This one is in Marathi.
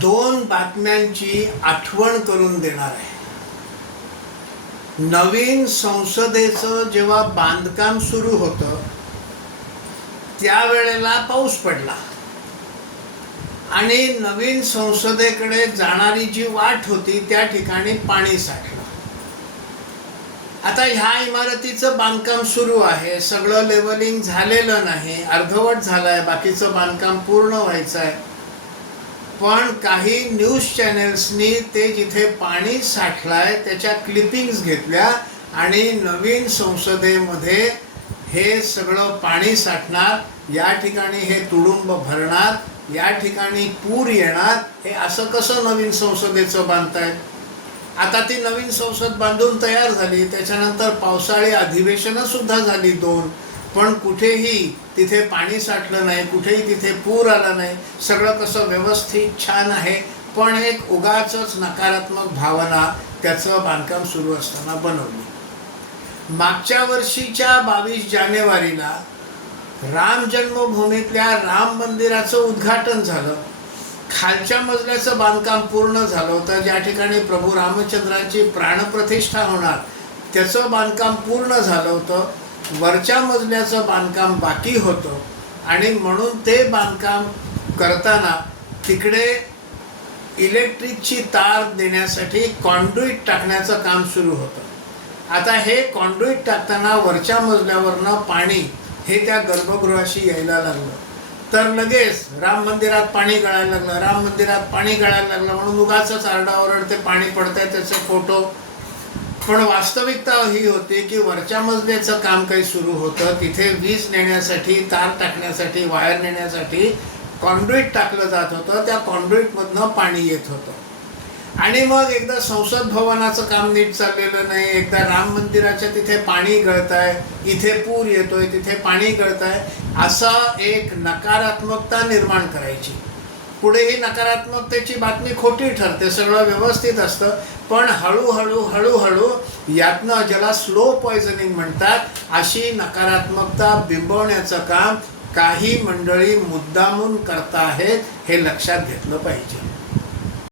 दोन बातम्यांची आठवण करून देणार आहे। नवीन संसदेचं जेव्हा बांधकाम सुरू होतं त्यावेळेला पाऊस पडला आणि नवीन संसदेकडे जाणारी जी वाट होती त्या ठिकाणी पाणी साठलं। आता ह्या इमारतीचं बांधकाम सुरू आहे, सगळं लेवलिंग झालेलं नाही, अर्धवट झालंय, बाकीचं बांधकाम पूर्ण व्हायचं आहे। पण काही न्यूज चॅनल्सनी ते जिथे पाणी साठलाय त्याच्या क्लिपिंग्स घेतल्या आणि नवीन संसदेमध्ये हे सगळं पाणी साठणार, या ठिकाणी हे तुडुंब भरणार, या ठिकाणी पूर येणार, हे असं कसं नवीन संसदेचं बांधताय। आता ती नवीन संसद बांधून तयार झाली, त्याच्यानंतर पावसाळी अधिवेशनं सुद्धा झाली 2, पण कुठेही तिथे पाणी साठलं नाही, कुठेही तिथे पूर आला नाही, सगळं कसं व्यवस्थित छान आहे। पण एक उगाचच नकारात्मक भावना त्याचं बांधकाम सुरू असताना बनवली। मागच्या वर्षीच्या 22 जानेवारीला राम जन्मभूमीतल्या राम मंदिराचं उद्घाटन झालं। खालच्या मजल्याचं बांधकाम पूर्ण झालं होतं, ज्या ठिकाणी प्रभू रामचंद्रांची प्राणप्रतिष्ठा होणार त्याचं बांधकाम पूर्ण झालं होतं। वरच्या मजल्याचं बांधकाम बाकी होतं आणि म्हणून ते बांधकाम करताना तिकडे इलेक्ट्रिकची तार देण्यासाठी कॉन्ड्युईट टाकण्याचं काम सुरू होतं। आता हे कॉन्ड्युईट टाकताना वरच्या मजल्यावरनं पाणी हे त्या गर्भगृहाशी यायला लागलं, तर लगेच राम मंदिरात पाणी गळायला लागलं, राम मंदिरात पाणी गळायला लागलं म्हणून उगाचच आरडाओरड ते पाणी पडतंय त्याचे फोटो। पण वास्तविकता ही होती की वरच्या मजल्याचं काम काही सुरू होतं, तिथे वीज नेण्यासाठी, तार टाकण्यासाठी, वायर नेण्यासाठी कॉन्ड्युईट टाकलं जात होतं, त्या कॉन्ड्युईटमधनं पाणी येत होतं। आणि मग एकदा संसद भवनाचं काम नीट चाललेलं नाही, एकदा राम मंदिराच्या तिथे पाणी गळतंय, इथे पूर येतोय, तिथे पाणी गळतंय, असा एक नकारात्मकता निर्माण करायची। पुढे ही नकारात्मकतेची बातमी खोटी ठरते, सगळं व्यवस्थित असतं, पण हळूहळू यातनं ज्याला स्लो पॉयझनिंग म्हणतात अशी नकारात्मकता बिंबवण्याचं काम काही मंडळी मुद्दामून करताहेत, हे लक्षात घेतलं पाहिजे।